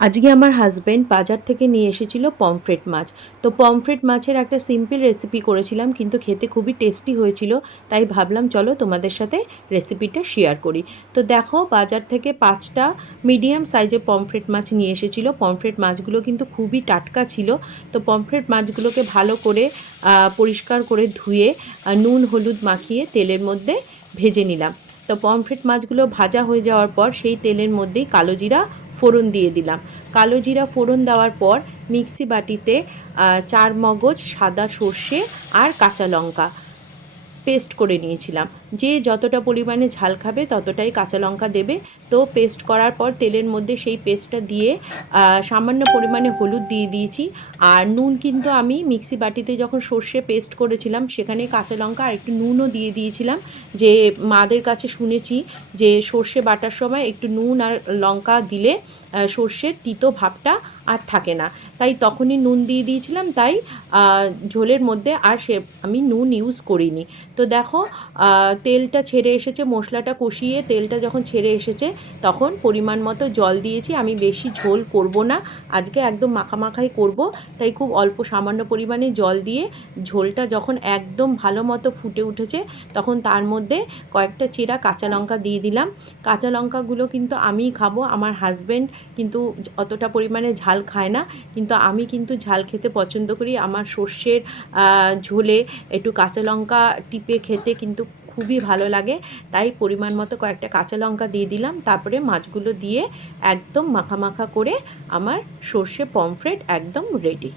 আজকে আমার হাজব্যান্ড বাজার থেকে নিয়ে এসেছিল পমফ্রেট মাছ। তো পমফ্রেট মাছের একটা সিম্পল রেসিপি করেছিলাম, কিন্তু খেতে খুবই টেস্টি হয়েছিল। তাই ভাবলাম চলো তোমাদের সাথে রেসিপিটা শেয়ার করি। তো দেখো, বাজার থেকে 5টা মিডিয়াম সাইজের পমফ্রেট মাছ নিয়ে এসেছিল। পমফ্রেট মাছগুলো কিন্তু খুবই টাটকা ছিল। তো পমফ্রেট মাছগুলোকে ভালো করে পরিষ্কার করে ধুয়ে নুন হলুদ মাখিয়ে তেলের মধ্যে ভেজে নিলাম। তো পমফ্রেট মাছগুলো ভাজা হয়ে যাওয়ার পর সেই তেলের মধ্যেই কালো জিরা ফোড়ন দিয়ে দিলাম। কালো জিরা ফোড়ন দেওয়ার পর মিক্সি বাটিতে 4 মগজ সাদা সর্ষে আর কাঁচা লঙ্কা পেস্ট করে নিয়েছিলাম। যে যতটা পরিমাণে ঝাল খাবে ততটাই কাঁচা লঙ্কা দেবে। তো পেস্ট করার পর তেলের মধ্যে সেই পেস্টটা দিয়ে সামান্য পরিমাণে হলুদ দিয়ে দিয়েছি। আর নুন কিন্তু আমি মিক্সি বাটিতে যখন সর্ষে পেস্ট করেছিলাম সেখানে কাঁচা লঙ্কা আর একটু নুনও দিয়ে দিয়েছিলাম। যে মাদের কাছে শুনেছি যে সর্ষে বাটার সময় একটু নুন আর লঙ্কা দিলে সর্ষের তিতো ভাবটা আর থাকে না। তাই তখনই নুন দিয়ে দিয়েছিলাম, তাই ঝোলের মধ্যে আর আমি নুন ইউজ করিনি। তো দেখো, তেলটা ছেড়ে এসেছে, মশলাটা কষিয়ে তেলটা যখন ছেড়ে এসেছে তখন পরিমাণ মতো জল দিয়েছি। আমি বেশি ঝোল করব না, আজকে একদম মাখামাখাই করব। তাই খুব অল্প সামান্য পরিমাণে জল দিয়ে ঝোলটা যখন একদম ভালো মতো ফুটে উঠেছে তখন তার মধ্যে কয়েকটা চেরা কাঁচা লঙ্কা দিয়ে দিলাম। কাঁচা লঙ্কাগুলো কিন্তু আমিই খাবো, আমার হাজব্যান্ড কিন্তু অতটা পরিমাণে ঝাল খায় না। কিন্তু আমি কিন্তু ঝাল খেতে পছন্দ করি। আমার সর্ষের ঝোলে একটু কাঁচা লঙ্কা টিপে খেতে কিন্তু খুবই ভালো লাগে। তাই পরিমাণ মতো কয়েকটা কাঁচা লঙ্কা দিয়ে দিলাম। তারপরে মাছগুলো দিয়ে একদম মাখা মাখা করে আমার সর্ষে পমফ্রেট একদম রেডি।